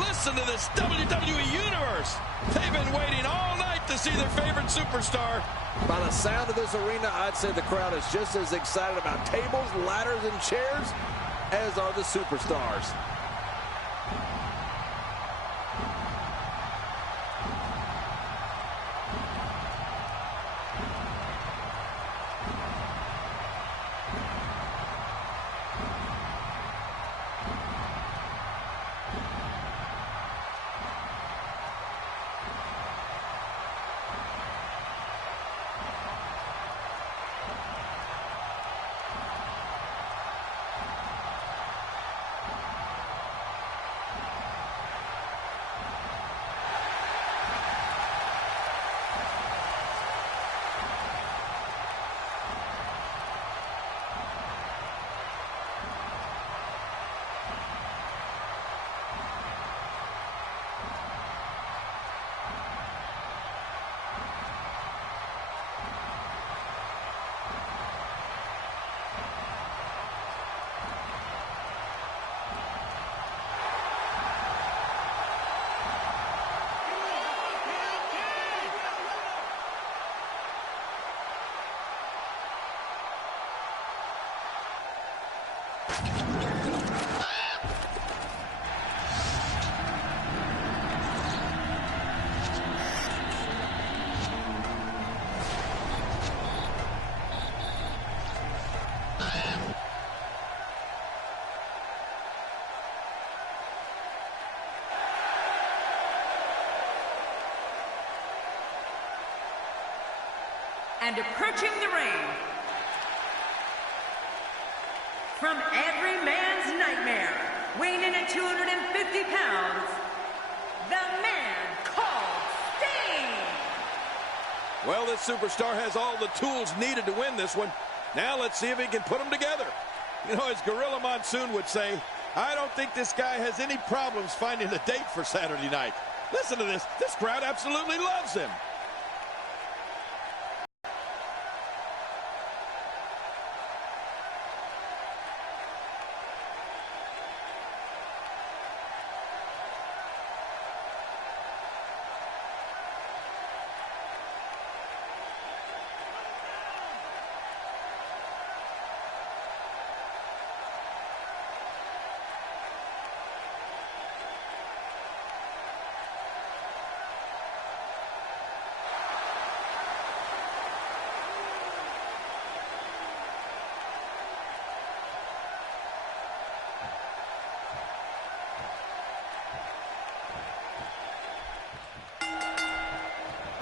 Listen to this WWE Universe. They've been waiting all night to see their favorite superstar. By the sound of this arena, I'd say the crowd is just as excited about tables, ladders, and chairs as are the superstars. And approaching the ring, from every man's nightmare, weighing in at 250 pounds, the man called Sting! Well, this superstar has all the tools needed to win this one. Now let's see if he can put them together. You know, as Gorilla Monsoon would say, I don't think this guy has any problems finding a date for Saturday night. Listen to this. This crowd absolutely loves him.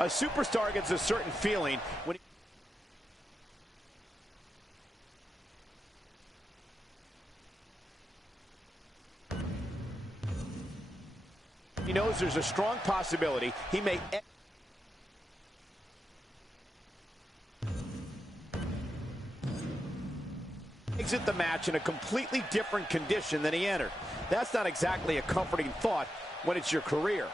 A superstar gets a certain feeling when he knows there's a strong possibility he may exit the match in a completely different condition than he entered. That's not exactly a comforting thought when it's your career.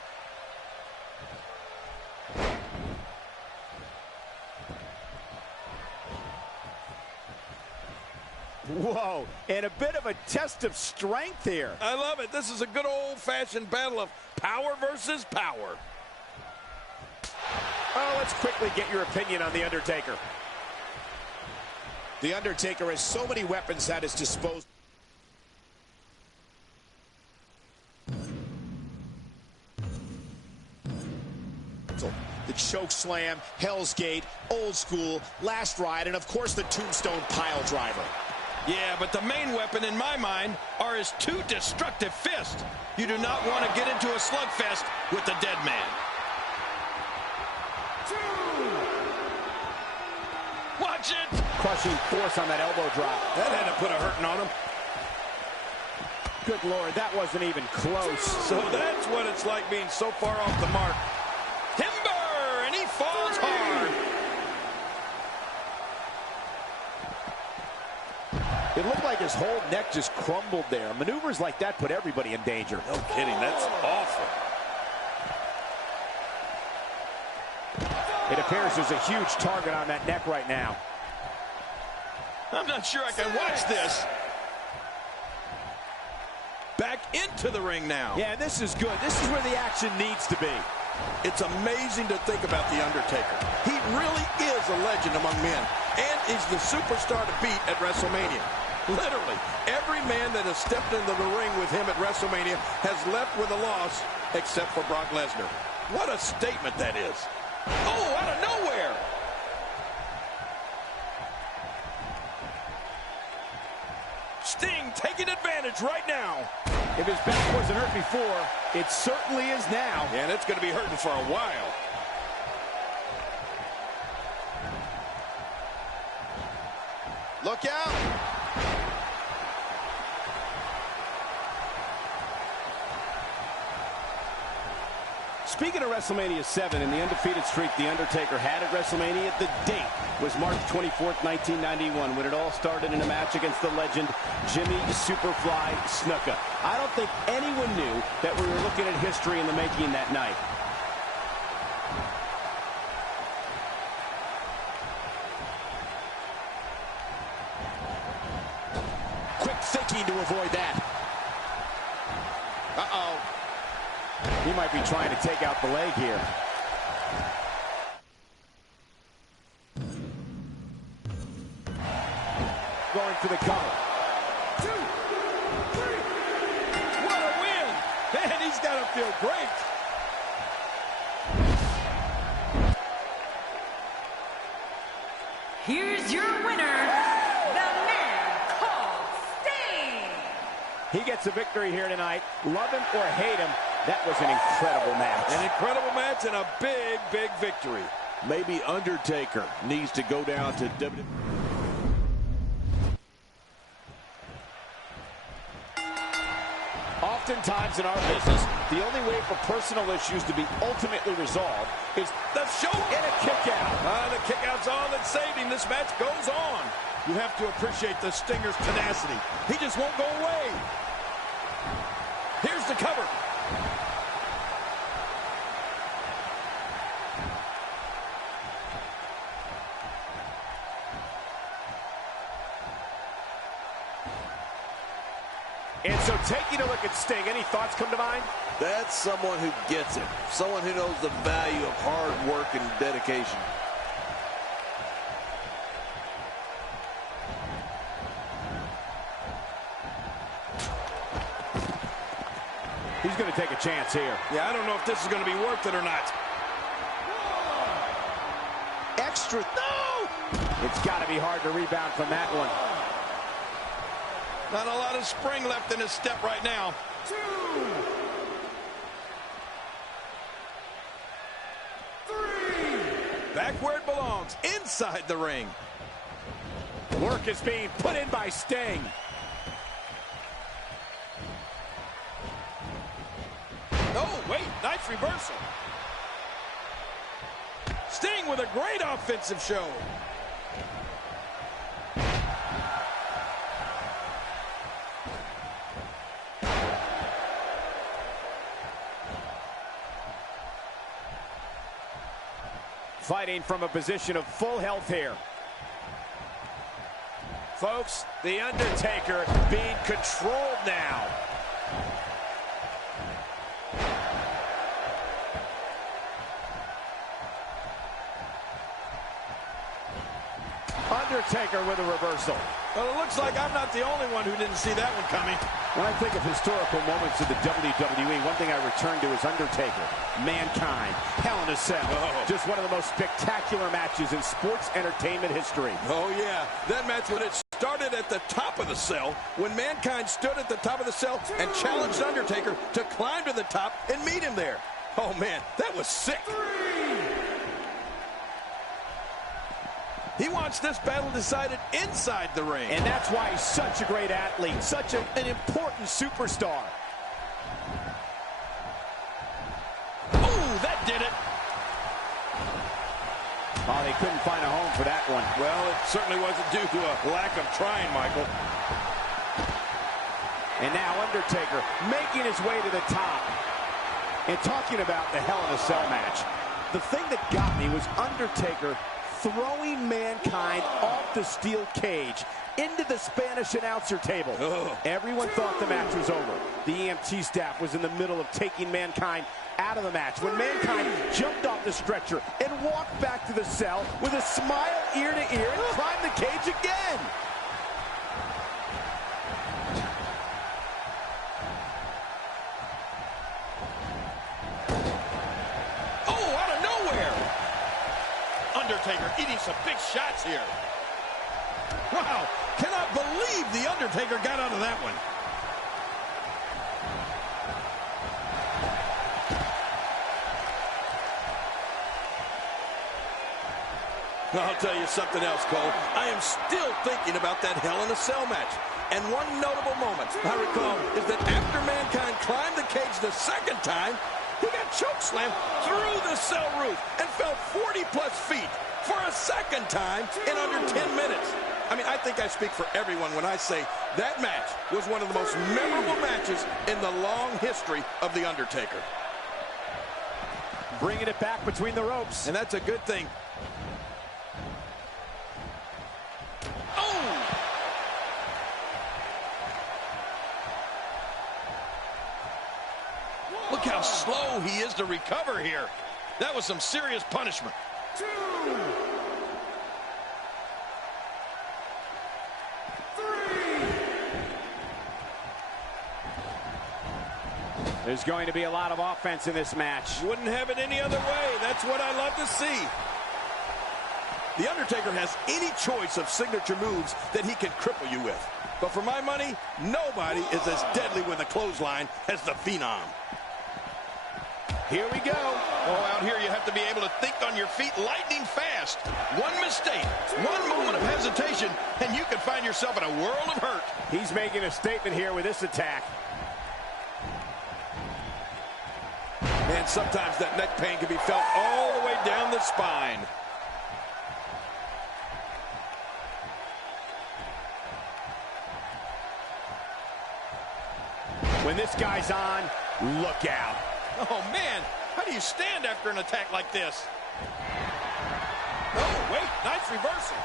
Whoa, and a bit of a test of strength here. I love it. This is a good old-fashioned battle of power versus power. Oh, let's quickly get your opinion on The Undertaker. The Undertaker has so many weapons at his disposal. The choke slam, Hell's Gate, Old School, Last Ride, and of course the Tombstone Pile Driver. Yeah, but the main weapon in my mind are his two destructive fists. You do not want to get into a slugfest with the dead man. Watch it! Crushing force on that elbow drop. That had to put a hurting on him. Good Lord, that wasn't even close. So that's what it's like being so far off the mark. Timber, and he falls hard. It looked like his whole neck just crumbled there. Maneuvers like that put everybody in danger. No kidding, that's awful. It appears there's a huge target on that neck right now. I'm not sure I can watch this. Back into the ring now. Yeah, this is good. This is where the action needs to be. It's amazing to think about The Undertaker. He really is a legend among men and is the superstar to beat at WrestleMania. Literally, every man that has stepped into the ring with him at WrestleMania has left with a loss except for Brock Lesnar. What a statement that is. Oh, out of nowhere. Sting taking advantage right now. If his back wasn't hurt before, it certainly is now. And it's going to be hurting for a while. Look out. Speaking of WrestleMania 7 and the undefeated streak The Undertaker had at WrestleMania, the date was March 24th, 1991, when it all started in a match against the legend Jimmy Superfly Snuka. I don't think anyone knew that we were looking at history in the making that night. Quick thinking to avoid that. Uh-oh. He might be trying to take out the leg here. Going for the cover. 2, 3. What a win. Man, he's got to feel great. Here's your winner, the man called Sting. He gets a victory here tonight. Love him or hate him, that was an incredible match. An incredible match and a big, big victory. Maybe Undertaker needs to go down to WWE. Oftentimes in our business, the only way for personal issues to be ultimately resolved is The shoulder in a kick out. The kick out's all that saved him. This match goes on. You have to appreciate the Stinger's tenacity. He just won't go away. Here's the cover. And so taking a look at Sting, any thoughts come to mind? That's someone who gets it. Someone who knows the value of hard work and dedication. He's going to take a chance here. Yeah, I don't know if this is going to be worth it or not. Extra. No! It's got to be hard to rebound from that one. Not a lot of spring left in his step right now. 2, 3. Back where it belongs, inside the ring. Work is being put in by Sting. Oh, wait, nice reversal. Sting with a great offensive show. Fighting from a position of full health here. Folks, The Undertaker being controlled now. Undertaker with a reversal. Well, it looks like I'm not the only one who didn't see that one coming. When I think of historical moments of the WWE, one thing I return to is Undertaker, Mankind, Hell in a Cell. Oh. Just one of the most spectacular matches in sports entertainment history. Oh, yeah. That match when it started at the top of the cell, when Mankind stood at the top of the cell and challenged Undertaker to climb to the top and meet him there. Oh, man, that was sick. 3. He wants this battle decided inside the ring. And that's why he's such a great athlete, such an important superstar. Oh, that did it. Oh, they couldn't find a home for that one. Well, it certainly wasn't due to a lack of trying, Michael. And now Undertaker making his way to the top. And talking about the Hell in a Cell match, the thing that got me was Undertaker throwing Mankind off the steel cage into the Spanish announcer table. Everyone thought the match was over. The EMT staff was in the middle of taking Mankind out of the match when Mankind jumped off the stretcher and walked back to the cell with a smile ear to ear and climbed the cage again. Oh, out of nowhere! Undertaker eating some big shots here. Wow, cannot believe the Undertaker got out of that one. I'll tell you something else, Cole. I am still thinking about that Hell in a Cell match. And one notable moment I recall is that after Mankind climbed the cage the second time, he got chokeslammed through the cell roof and fell 40-plus feet for a second time in under 10 minutes. I mean, I think I speak for everyone when I say that match was one of the most memorable matches in the long history of The Undertaker. Bringing it back between the ropes. And that's a good thing. Oh! Look how slow he is to recover here. That was some serious punishment. 2, 3. There's going to be a lot of offense in this match. Wouldn't have it any other way. That's what I love to see. The Undertaker has any choice of signature moves that he can cripple you with. But for my money, nobody is as deadly with a clothesline as the Phenom. Here we go. Oh, out here you have to be able to think on your feet lightning fast. One mistake, one moment of hesitation, and you can find yourself in a world of hurt. He's making a statement here with this attack. And sometimes that neck pain can be felt all the way down the spine. When this guy's on, look out. Oh, man, how do you stand after an attack like this? Oh, wait, nice reversal.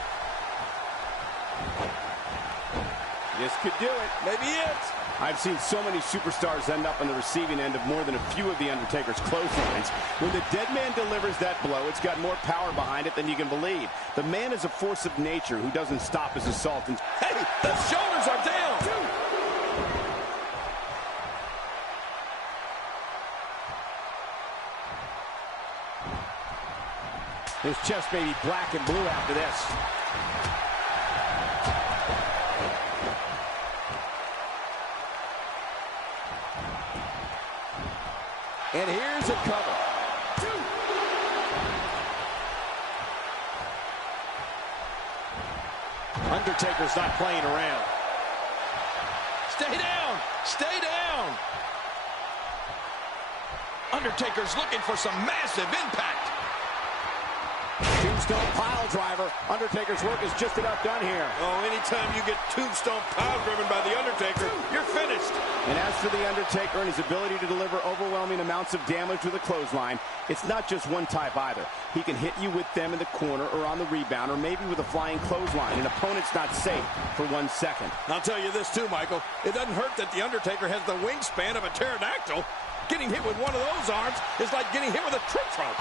This could do it. Maybe it. I've seen so many superstars end up on the receiving end of more than a few of the Undertaker's clotheslines. When the dead man delivers that blow, it's got more power behind it than you can believe. The man is a force of nature who doesn't stop his assault. Hey, the shoulders are down. His chest may be black and blue after this. And here's a cover. 2. Undertaker's not playing around. Stay down! Stay down! Undertaker's looking for some massive impact. Tombstone pile driver. Undertaker's work is just about done here. Oh, anytime you get tombstone pile driven by the Undertaker, you're finished. And as for the Undertaker and his ability to deliver overwhelming amounts of damage with a clothesline, it's not just one type either. He can hit you with them in the corner or on the rebound or maybe with a flying clothesline. An opponent's not safe for 1 second. I'll tell you this too, Michael. It doesn't hurt that the Undertaker has the wingspan of a pterodactyl. Getting hit with one of those arms is like getting hit with a trick trunk.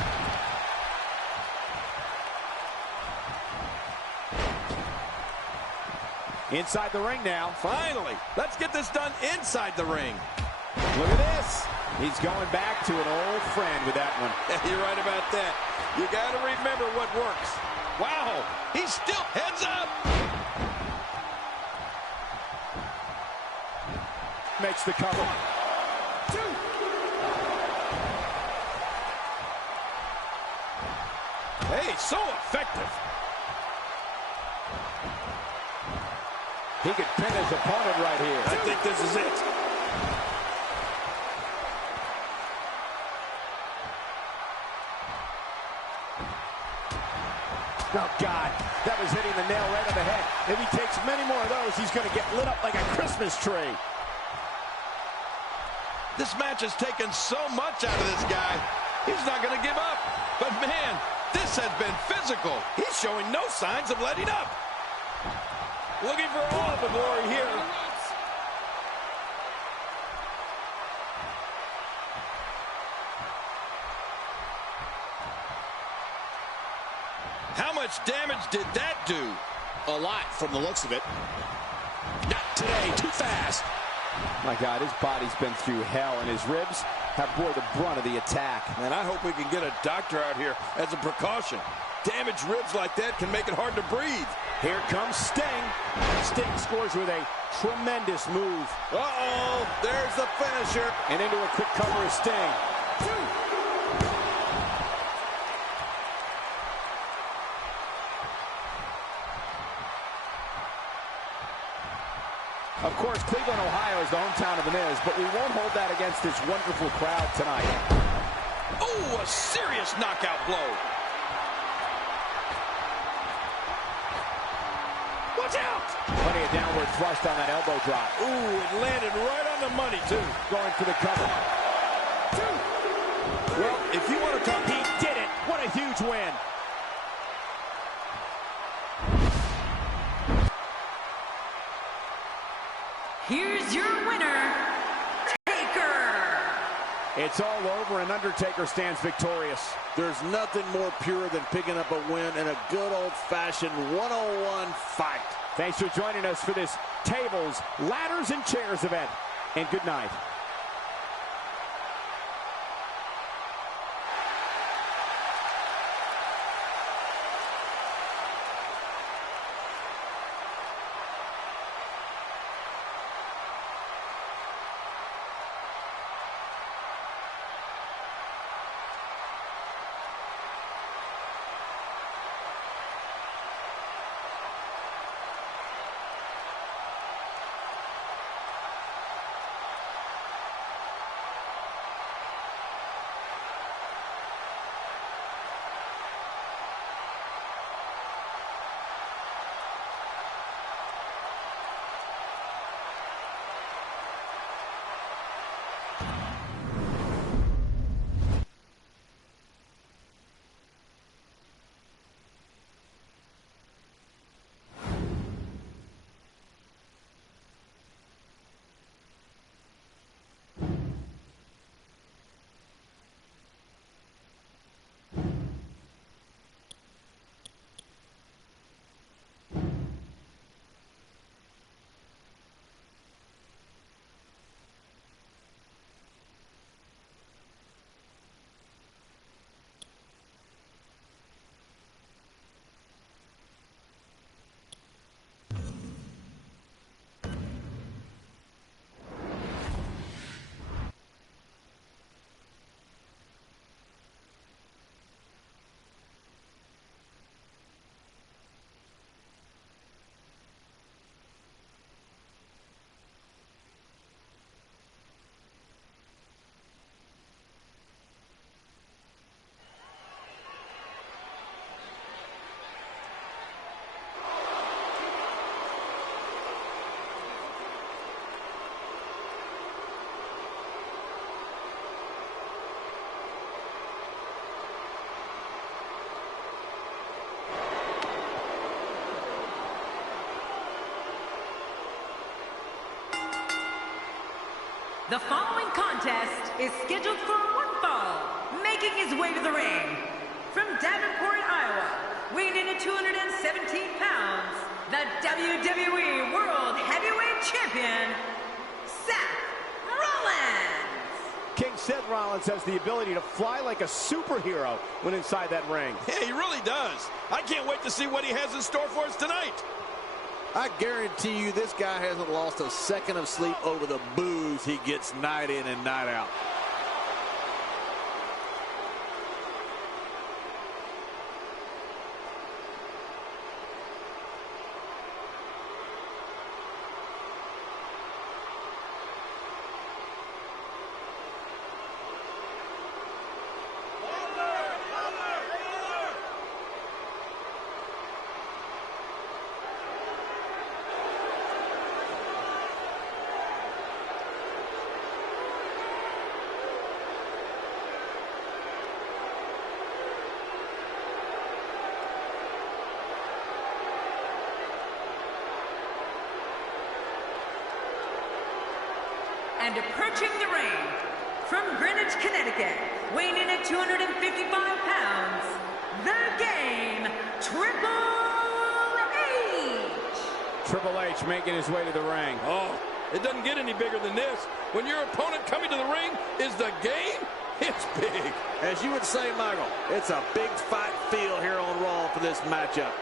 Inside the ring now. Finally, let's get this done inside the ring. Look at this. He's going back to an old friend with that one. You're right about that. You got to remember what works. Wow, he's still heads up. Makes the cover. 2. Hey, so effective. He could pin his opponent right here. I think this is it. Oh, God. That was hitting the nail right on the head. If he takes many more of those, he's going to get lit up like a Christmas tree. This match has taken so much out of this guy. He's not going to give up. But, man, This has been physical. He's showing no signs of letting up. Looking for all the glory here. How much damage did that do? A lot from the looks of it. Not today, too fast. My God, his body's been through hell, and his ribs have bore the brunt of the attack. And I hope we can get a doctor out here as a precaution. Damaged ribs like that can make it hard to breathe. Here comes Sting. Sting scores with a tremendous move. Uh-oh, there's the finisher. And into a quick cover of Sting. Of course, Cleveland, Ohio is the hometown of The Miz, but we won't hold that against this wonderful crowd tonight. Oh, a serious knockout blow. Watch out! Plenty of downward thrust on that elbow drop. Ooh, it landed right on the money, too. Going for the cover. Well, if you want to talk... He did it! What a huge win! Here's your winner, Taker. It's all over, and Undertaker stands victorious. There's nothing more pure than picking up a win in a good old-fashioned one-on-one fight. Thanks for joining us for this tables, ladders, and chairs event. And good night. The following contest is scheduled for one fall. Making his way to the ring, from Davenport, Iowa, weighing in at 217 pounds, the WWE World Heavyweight Champion, Seth Rollins. King Seth Rollins has the ability to fly like a superhero when inside that ring. Yeah, he really does. I can't wait to see what he has in store for us tonight. I guarantee you this guy hasn't lost a second of sleep over the boos he gets night in and night out. And approaching the ring, from Greenwich, Connecticut, weighing in at 255 pounds, the Game, Triple H. Triple H making his way to the ring. Oh, it doesn't get any bigger than this. When your opponent coming to the ring is the Game, it's big. As you would say, Michael, it's a big fight feel here on Raw for this matchup.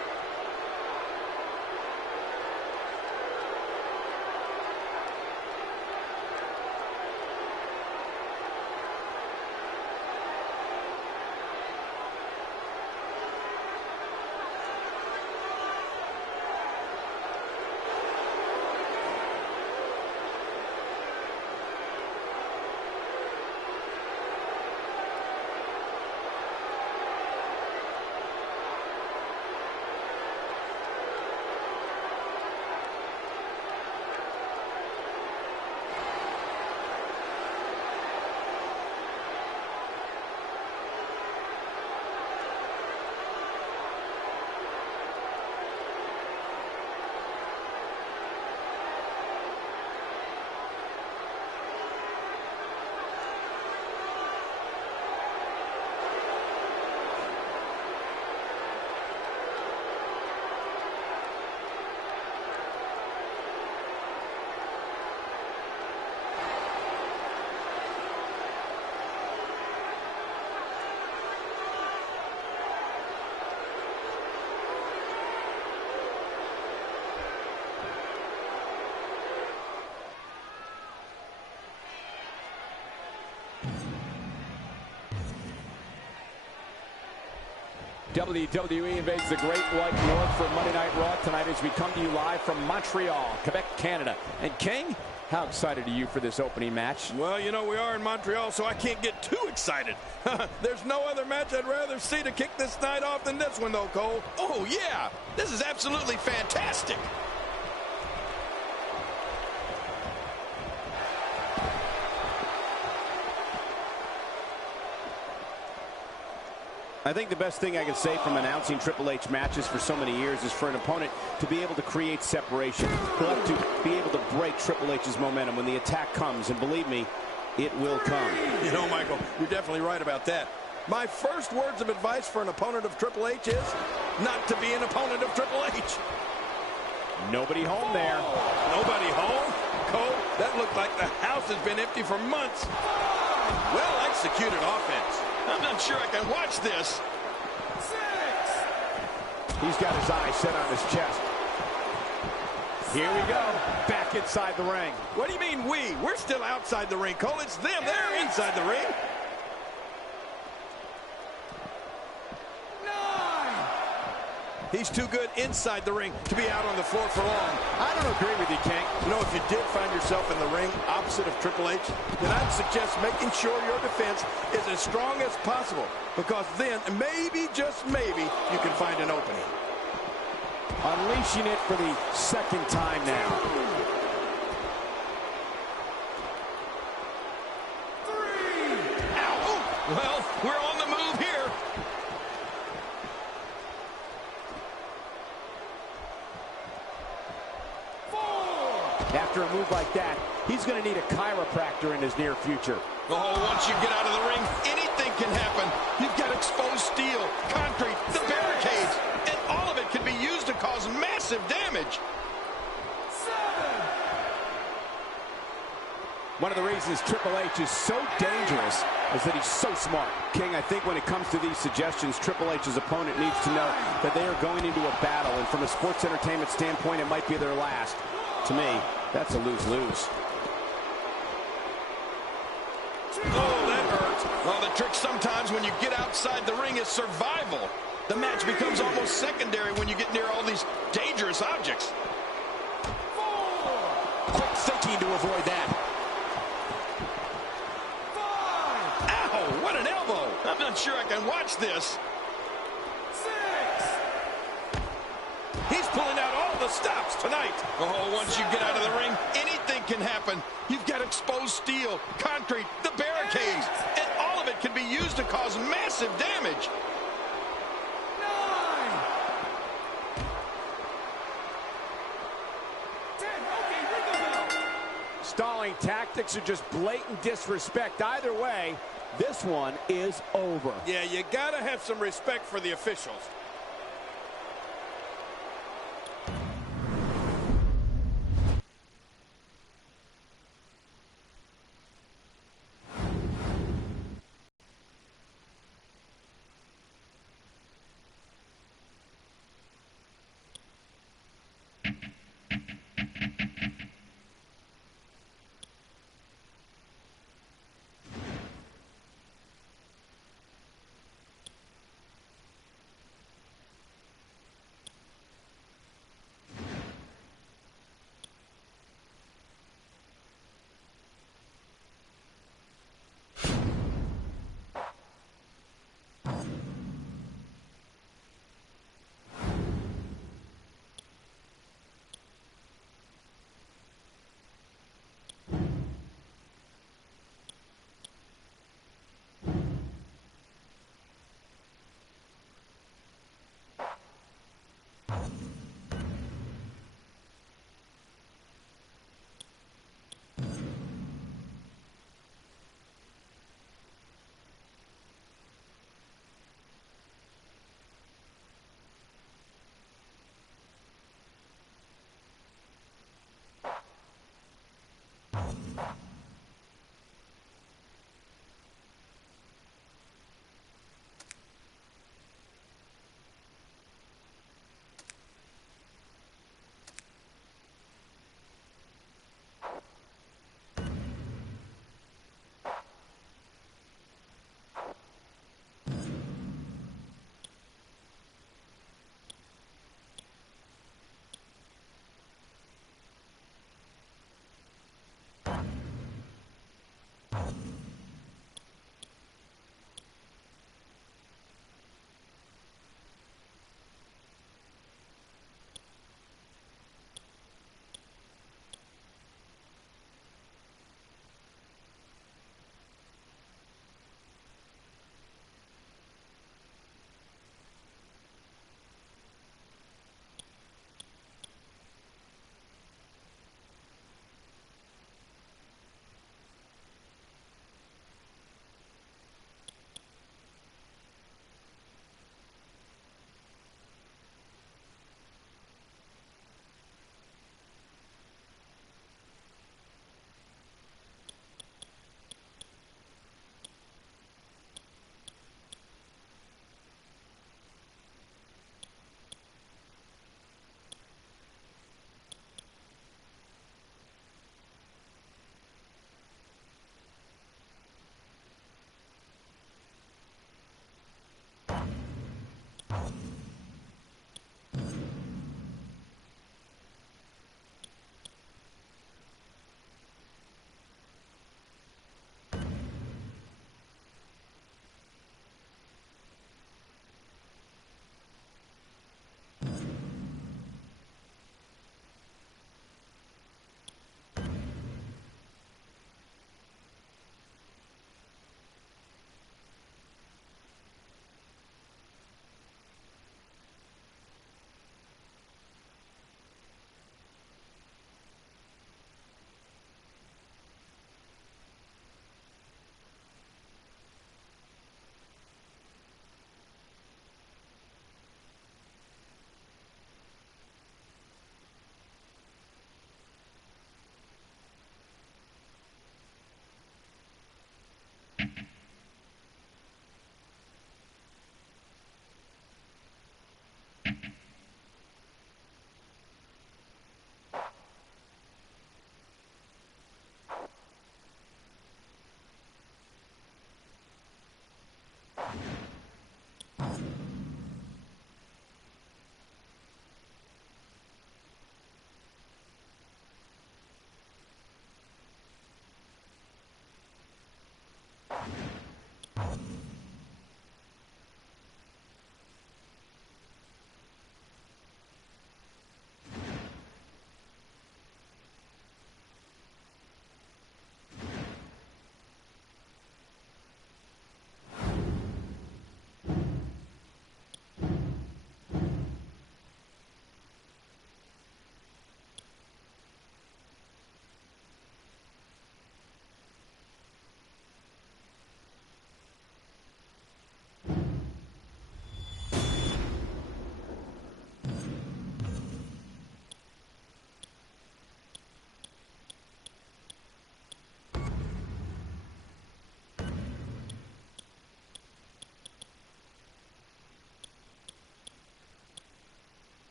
WWE invades the Great White North for Monday Night Raw tonight as we come to you live from Montreal, Quebec, Canada. And King, how excited are you for this opening match? Well, you know, we are in Montreal, so I can't get too excited. There's no other match I'd rather see to kick this night off than this one, though, Cole. Oh, yeah. This is absolutely fantastic. I think the best thing I can say from announcing Triple H matches for so many years is for an opponent to be able to create separation. He'll have to be able to break Triple H's momentum when the attack comes, and believe me, it will come. You know, Michael, you're definitely right about that. My first words of advice for an opponent of Triple H is not to be an opponent of Triple H. Nobody home there. Nobody home? Cole, that looked like the house has been empty for months. Well executed offense. I'm not sure I can watch this. He's got his eyes set on his chest. Here we go. Back inside the ring. What do you mean we? We're still outside the ring, Cole. It's them. They're inside the ring. 9. He's too good inside the ring to be out on the floor for long. I don't agree with you, King. You know, if you did find yourself in the ring opposite of Triple H, then I'd suggest making sure your defense is as strong as possible, because then maybe, just maybe, you can find an opening. Unleashing it for the second time now. 3. Ow! Well, we're on the move here. After a move like that, he's going to need a chiropractor in his near future. Oh, once you get out of the ring, anything can happen. You've got exposed steel, concrete, the barricades, and all of it can be used to cause massive damage. 7. One of the reasons Triple H is so dangerous is that he's so smart. King, I think when it comes to these suggestions, Triple H's opponent needs to know that they are going into a battle, and from a sports entertainment standpoint, it might be their last. To me, that's a lose-lose. Oh, that hurts. Well, the trick sometimes when you get outside the ring is survival. The match becomes almost secondary when you get near all these dangerous objects. 4. Quick thinking to avoid that. 5. Ow, what an elbow. I'm not sure I can watch this. 6. He's pulling out all the stops tonight. Oh, once you get out of the ring, anything can happen. You've got exposed steel, concrete, the barricades, and all of it can be used to cause massive damage. 9. 10. Okay, ring the bell. Stalling tag tactics or just blatant disrespect. Either way, this one is over. Yeah, you got to have some respect for the officials.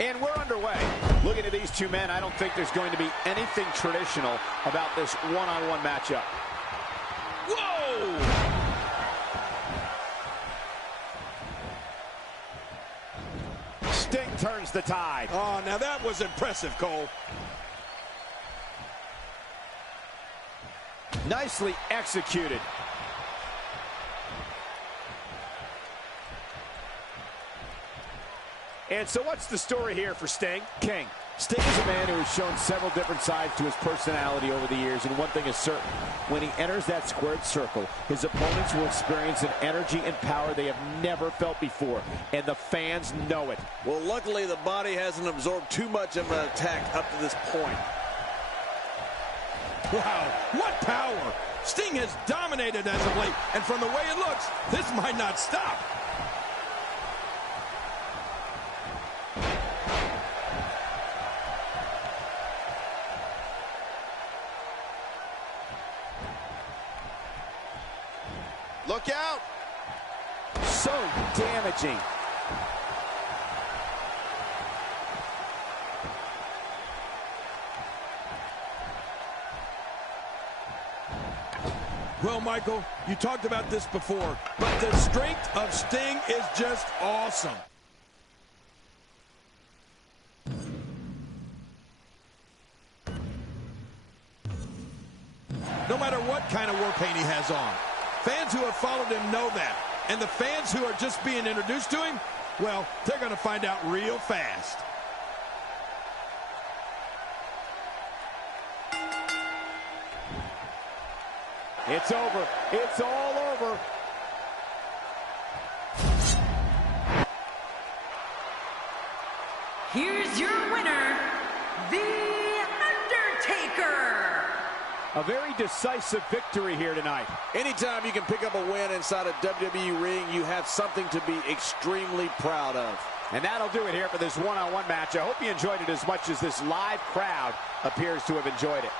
And we're underway. Looking at these two men, I don't think there's going to be anything traditional about this one-on-one matchup. Whoa! Sting turns the tide. Oh, now that was impressive, Cole. Nicely executed. And so what's the story here for Sting? King. Sting is a man who has shown several different sides to his personality over the years, and one thing is certain. When he enters that squared circle, his opponents will experience an energy and power they have never felt before, and the fans know it. Well, luckily the body hasn't absorbed too much of an attack up to this point. Wow, what power! Sting has dominated as of late, and from the way it looks, this might not stop. Look out! So damaging. Well, Michael, you talked about this before, but the strength of Sting is just awesome. No matter what kind of war paint he has on. Fans who have followed him know that. And the fans who are just being introduced to him, well, they're going to find out real fast. It's over. It's all over. Here's your winner, The Undertaker. A very decisive victory here tonight. Anytime you can pick up a win inside a WWE ring, you have something to be extremely proud of. And that'll do it here for this one-on-one match. I hope you enjoyed it as much as this live crowd appears to have enjoyed it.